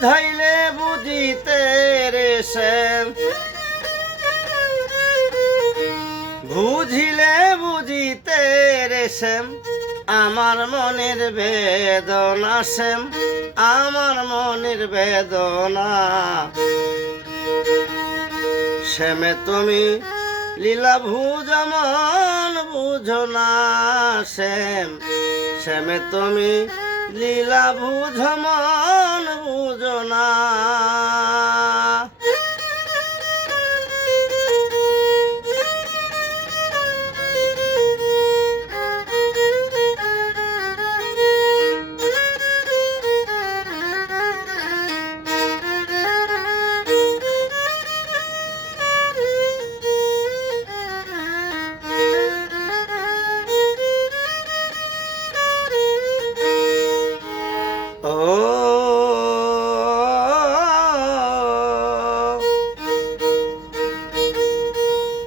বুঝাইলে বুঝিতে রে শ্যাম, বুঝিলে বুঝিতে রে শ্যাম, আমার মনের বেদনা শ্যাম, আমার মনের বেদনা। শ্যামে তুমি লীলা ভুজমন বুঝো না শ্যাম, শ্যামে তুমি লীলা ভুজমন বুঝো না।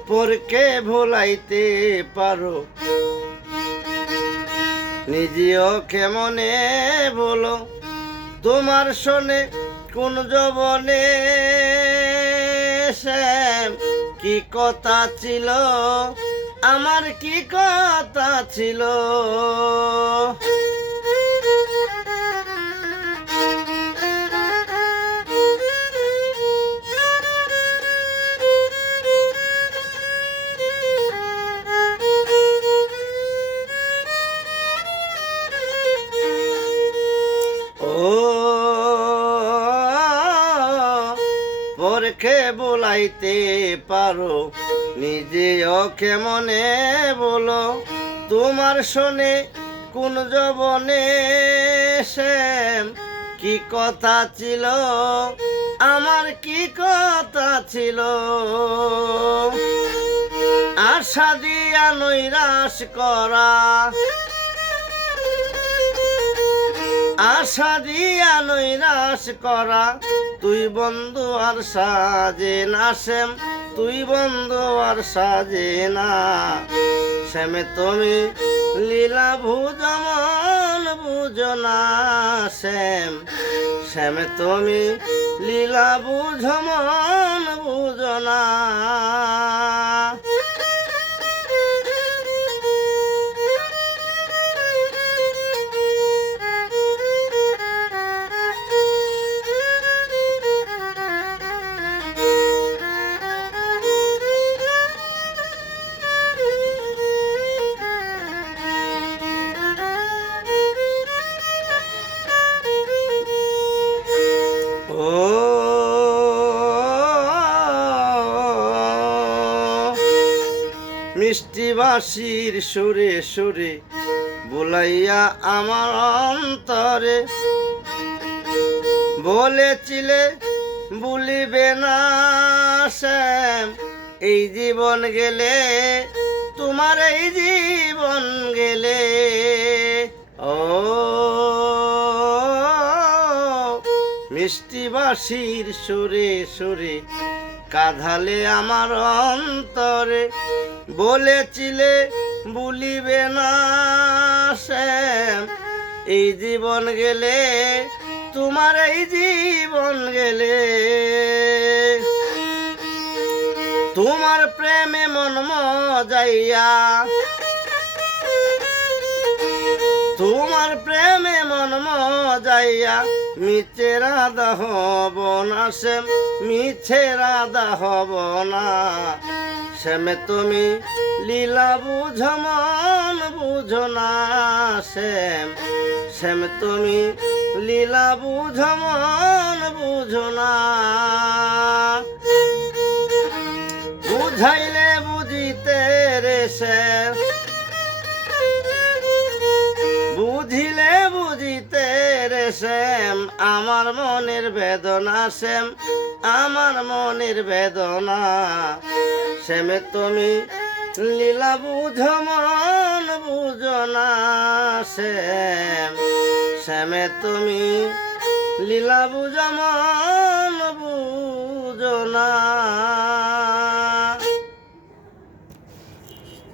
পরকে ভুলাইতে পারো নিজেও কেমনে বলো, তোমার শোনে কোন যবনে শ্যাম কি কথা ছিল, আমার কি কথা ছিল। পরকে বলাইতে পারো নিজেও কেমনে বলো, তোমার শোনে কোন যবনে শ্যাম কি কথা ছিল, আমার কি কথা ছিল। আশা দিয়া নৈরাশ করা, আশা দিয়া নৈরাশ করা, তুই বন্ধু আর সাজে না শ্যাম, তুই বন্ধু আর সাজে না। শ্যামে তুমি লীলা ভুজমন বুঝো না শ্যাম, শ্যামে তুমি লীলা ভুজমন বুঝো না। মিষ্টি বাঁশির সুরে সুরে বুলাইয়া আমার অন্তরে, বলেছিলে ভুলিবে না শ্যাম এই জীবন গেলে, তোমার এই জীবন গেলে। ও মিষ্টি বাঁশির সুরে সুরে কাঁধালে আমার অন্তরে, বলেছিলে ভুলিবে না শ্যাম এই জীবন গেলে, তোমার এই জীবন গেলে। তোমার প্রেমে মন মজাইয়া, তোমার প্রেমে মন মজাইয়া, মিছে রাধা হব না শ্যাম, মিছে রাধা হব না। শ্যামে তুমি লীলা বুঝো মন বুঝো না শ্যাম, শ্যাম তুমি লীলা বুঝো মন বুঝো না। বুঝাইলে বুঝিতে রে শ্যাম, বুঝিলে বুঝিতে রে শ্যাম, আমার মনের বেদনা শ্যাম, আমার মনের বেদনা। শ্যামে তুমি লীলা বুঝো মন বুঝো না শ্যাম, শ্যামে তুমি লীলা বুঝো মন বুঝো না।